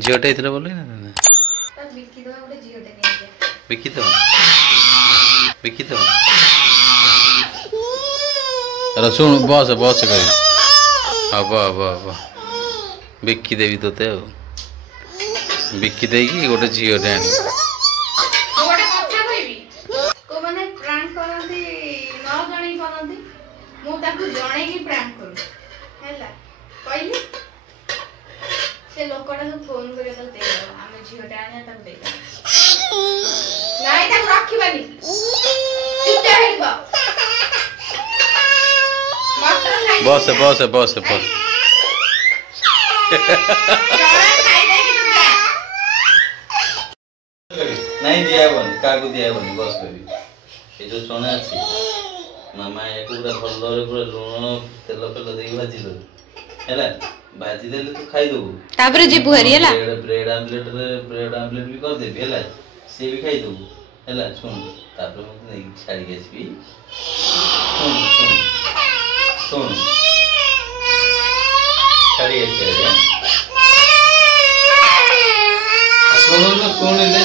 zeta इतना बोले ना विकी तो शुण बस बस कर हम हम हम विकी देवी तोते विकी दे गोटे झीटे आनी से लोकटा को फोन करे तो दे हम झियोटा आने तक दे नाही तक रखिबानी चुपचाप हेबा बस बस बस बस नहीं दिया बनी का को दिया बनी बस करी ए जो सोना अछि मामा या पूरा भल्लो रे पूरा लूण तेल पेल देई भाजी दो हैला भाजी देले तो खाई दो तापर जी बुहरी हैला ब्रेड आमलेट भी कर दे हैला से भी खाई दो हैला सुन तापर मत नहीं छाड़ी के भी सुन छाड़ी के सुन ले ना सुन ले ना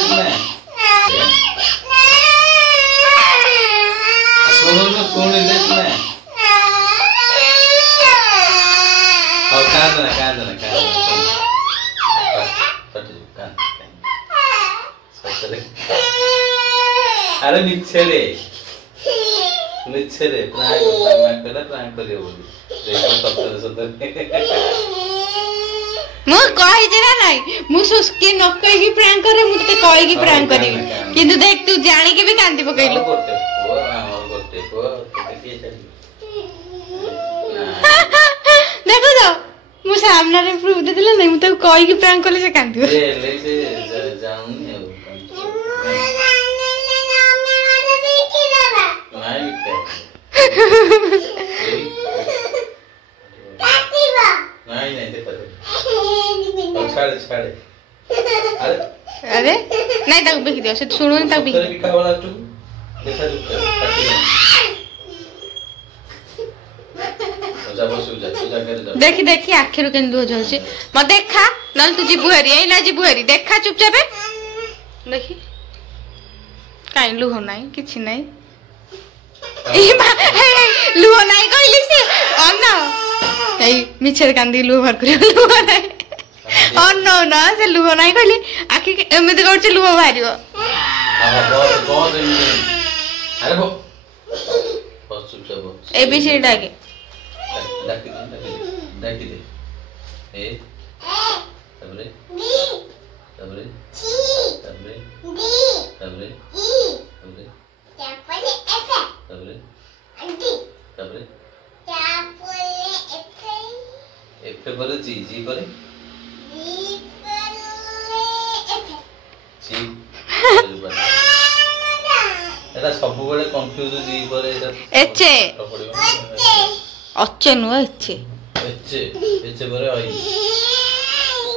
और कांदना अरे नीचे रे प्राण करियो बोली देखो सतर मु कहि जे ना नहीं मु सुस्की न कहि की प्रैंक करे मु ते कहि की प्रैंक करी किंतु देख तू जानी के भी कांदी पकइलु देखो तो मु सामने रे प्रूफ दे दिला नहीं मु तो कहि की प्रैंक करले से कांदी ले से जाऊनी है नहीं देखो छाड़े अरे नहीं तक बिक दियो से सुनो नहीं तक बिक बिका वाला तू देखा तू देखी देखी आखिर के लुह झलसी मत देखा नल तू जीबू हरी ए ना जीबू हरी देखा चुपचाप देखी काई लुह नाही किछि नाही लुह नाही कहली से अन ए मिछर कांदी लुह भर करियो लुह नाही अन ना से लुह नाही कहली आखि एमिति करछ लुह भारियो अरे बो बस चुपचाप एबीसी डाके डाकी दे ए तबरे एफ पर जी पर जी एटा सब बेले कंफ्यूज जी पर एटा एचे अच्छे नु एचे एचे पर आई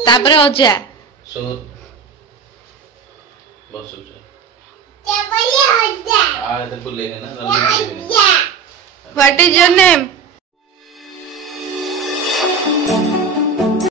तापरे अजा सो बस आ तो लेने ना व्हाट इज योर नेम